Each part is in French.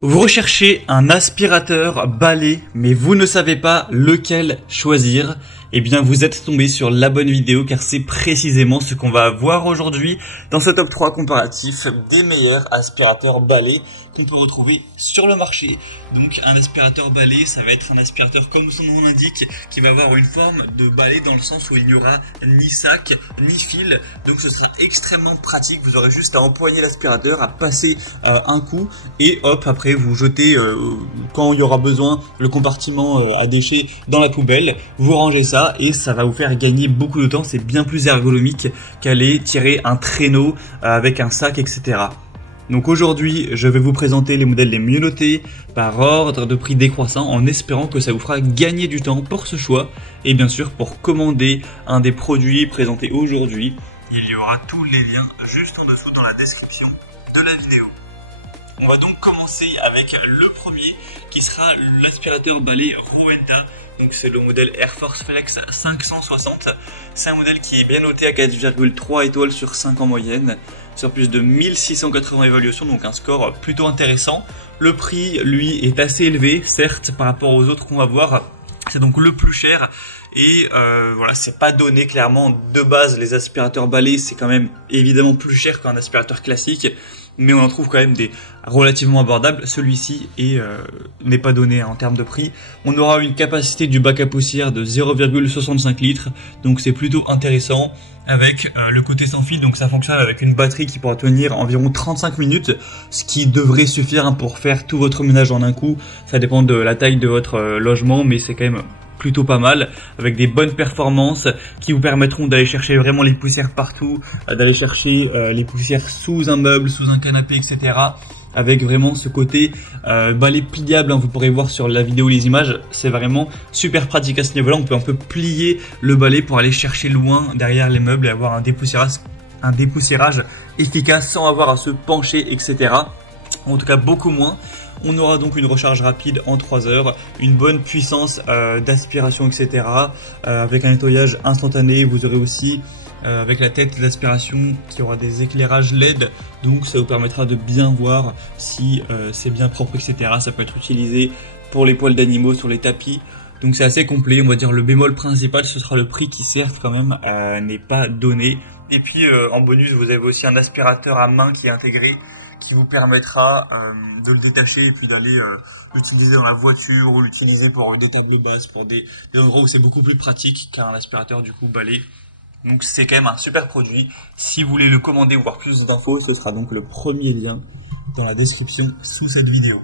Vous recherchez un aspirateur balai, mais vous ne savez pas lequel choisir. Eh bien, vous êtes tombé sur la bonne vidéo car c'est précisément ce qu'on va voir aujourd'hui dans ce top 3 comparatif des meilleurs aspirateurs balai qu'on peut retrouver sur le marché. Donc, un aspirateur balai, ça va être un aspirateur comme son nom l'indique, qui va avoir une forme de balai dans le sens où il n'y aura ni sac, ni fil. Donc, ce sera extrêmement pratique. Vous aurez juste à empoigner l'aspirateur, à passer un coup et hop, après vous jetez quand il y aura besoin le compartiment à déchets dans la poubelle, vous rangez ça et ça va vous faire gagner beaucoup de temps. C'est bien plus ergonomique qu'aller tirer un traîneau avec un sac, etc. Donc aujourd'hui, je vais vous présenter les modèles les mieux notés par ordre de prix décroissant en espérant que ça vous fera gagner du temps pour ce choix. Et bien sûr, pour commander un des produits présentés aujourd'hui, il y aura tous les liens juste en dessous dans la description de la vidéo. On va donc commencer avec le premier qui sera l'aspirateur balai Rowenta. Donc c'est le modèle Air Force Flex 560. C'est un modèle qui est bien noté à 4,3 étoiles sur 5 en moyenne, sur plus de 1680 évaluations, donc un score plutôt intéressant. Le prix, lui, est assez élevé, certes, par rapport aux autres qu'on va voir. C'est donc le plus cher et voilà, c'est pas donné clairement de base. Les aspirateurs balais, c'est quand même évidemment plus cher qu'un aspirateur classique, mais on en trouve quand même des relativement abordables. Celui-ci n'est pas donné en termes de prix. On aura une capacité du bac à poussière de 0,65 litres, donc c'est plutôt intéressant. Avec le côté sans fil, donc ça fonctionne avec une batterie qui pourra tenir environ 35 minutes, ce qui devrait suffire pour faire tout votre ménage en un coup. Ça dépend de la taille de votre logement, mais c'est quand même plutôt pas mal, avec des bonnes performances qui vous permettront d'aller chercher vraiment les poussières partout, d'aller chercher les poussières sous un meuble, sous un canapé, etc. Avec vraiment ce côté balai pliable, hein, vous pourrez voir sur la vidéo les images, c'est vraiment super pratique à ce niveau-là. On peut un peu plier le balai pour aller chercher loin derrière les meubles et avoir un dépoussiérage efficace sans avoir à se pencher, etc. En tout cas beaucoup moins. On aura donc une recharge rapide en 3 heures, une bonne puissance d'aspiration, etc. Avec un nettoyage instantané. Vous aurez aussi avec la tête d'aspiration qui aura des éclairages LED, donc ça vous permettra de bien voir si c'est bien propre, etc. Ça peut être utilisé pour les poils d'animaux sur les tapis. Donc c'est assez complet. On va dire le bémol principal, ce sera le prix qui certes quand même n'est pas donné. Et puis en bonus, vous avez aussi un aspirateur à main qui est intégré, qui vous permettra de le détacher et puis d'aller l'utiliser dans la voiture ou l'utiliser pour des tables basses, pour des endroits où c'est beaucoup plus pratique qu'un aspirateur du coup balai. Donc c'est quand même un super produit. Si vous voulez le commander ou voir plus d'infos, ce sera donc le premier lien dans la description sous cette vidéo.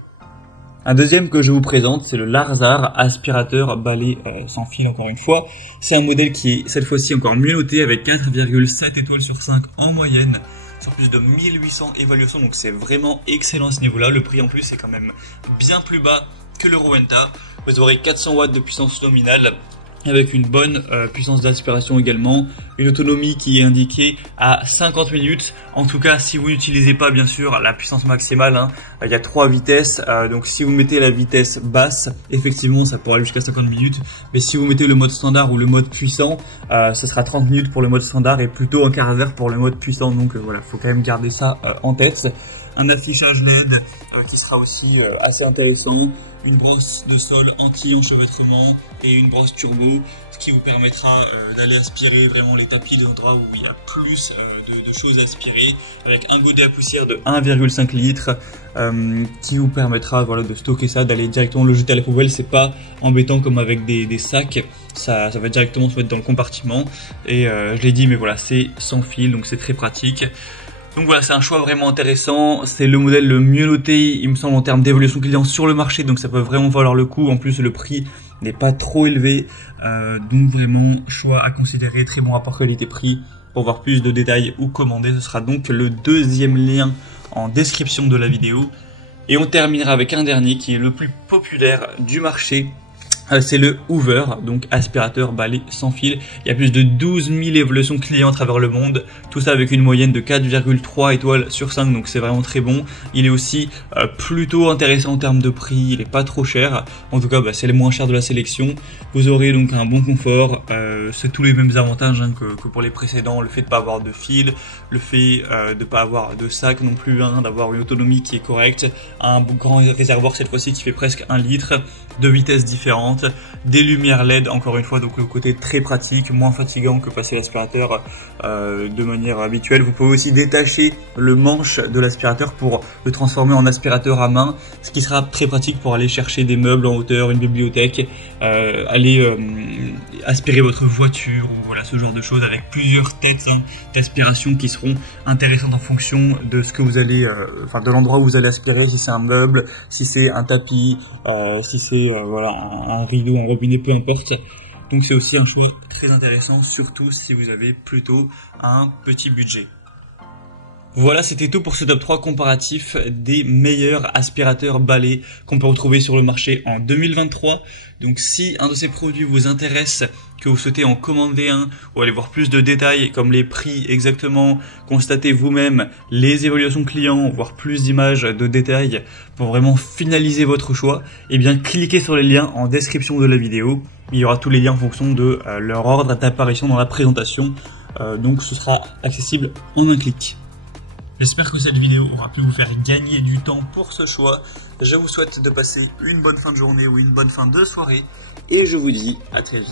Un deuxième que je vous présente, c'est le Larzar aspirateur balai sans fil encore une fois. C'est un modèle qui est cette fois-ci encore mieux noté avec 4,7 étoiles sur 5 en moyenne, sur plus de 1800 évaluations, donc c'est vraiment excellent à ce niveau-là. Le prix en plus est quand même bien plus bas que le Rowenta. Vous aurez 400 watts de puissance nominale, avec une bonne puissance d'aspiration également, une autonomie qui est indiquée à 50 minutes. En tout cas, si vous n'utilisez pas bien sûr la puissance maximale, hein, il y a 3 vitesses, donc si vous mettez la vitesse basse, effectivement ça pourra aller jusqu'à 50 minutes, mais si vous mettez le mode standard ou le mode puissant, ce sera 30 minutes pour le mode standard et plutôt un quart d'heure pour le mode puissant, donc voilà, faut quand même garder ça en tête. Un affichage LED qui sera aussi assez intéressant, une brosse de sol anti-enchevêtrement et une brosse turbo, ce qui vous permettra d'aller aspirer vraiment les tapis, des endroits où il y a plus de choses à aspirer, avec un godet à poussière de 1,5 litres qui vous permettra voilà, de stocker ça, d'aller directement le jeter à la poubelle. C'est pas embêtant comme avec des sacs, ça va directement se mettre dans le compartiment et je l'ai dit, mais voilà, c'est sans fil, donc c'est très pratique. Donc voilà, c'est un choix vraiment intéressant, c'est le modèle le mieux noté, il me semble, en termes d'évolution client sur le marché, donc ça peut vraiment valoir le coup. En plus, le prix n'est pas trop élevé, donc vraiment, choix à considérer, très bon rapport qualité-prix. Pour voir plus de détails ou commander, ce sera donc le deuxième lien en description de la vidéo. Et on terminera avec un dernier qui est le plus populaire du marché, c'est le Hoover, donc aspirateur balai sans fil. Il y a plus de 12 000 évaluations clients à travers le monde, tout ça avec une moyenne de 4,3 étoiles sur 5, donc c'est vraiment très bon. Il est aussi plutôt intéressant en termes de prix, il est pas trop cher, en tout cas c'est le moins cher de la sélection. Vous aurez donc un bon confort, c'est tous les mêmes avantages que pour les précédents, le fait de pas avoir de fil, le fait de pas avoir de sac non plus, d'avoir une autonomie qui est correcte, un grand réservoir cette fois-ci qui fait presque 1 litre, de vitesses différentes, des lumières LED encore une fois, donc le côté très pratique, moins fatigant que passer l'aspirateur de manière habituelle. Vous pouvez aussi détacher le manche de l'aspirateur pour le transformer en aspirateur à main, ce qui sera très pratique pour aller chercher des meubles en hauteur, une bibliothèque, aller aspirer votre voiture ou voilà ce genre de choses, avec plusieurs têtes d'aspiration qui seront intéressantes en fonction de ce que vous allez, de l'endroit où vous allez aspirer, si c'est un meuble, si c'est un tapis, si c'est voilà un rideau, un robinet, peu importe. Donc c'est aussi un choix très intéressant, surtout si vous avez plutôt un petit budget. Voilà, c'était tout pour ce top 3 comparatif des meilleurs aspirateurs balais qu'on peut retrouver sur le marché en 2023. Donc si un de ces produits vous intéresse, que vous souhaitez en commander un ou aller voir plus de détails comme les prix exactement, constater vous-même les évaluations clients, voir plus d'images, de détails pour vraiment finaliser votre choix, eh bien cliquez sur les liens en description de la vidéo. Il y aura tous les liens en fonction de leur ordre d'apparition dans la présentation. Donc ce sera accessible en un clic. J'espère que cette vidéo aura pu vous faire gagner du temps pour ce choix. Je vous souhaite de passer une bonne fin de journée ou une bonne fin de soirée et je vous dis à très vite.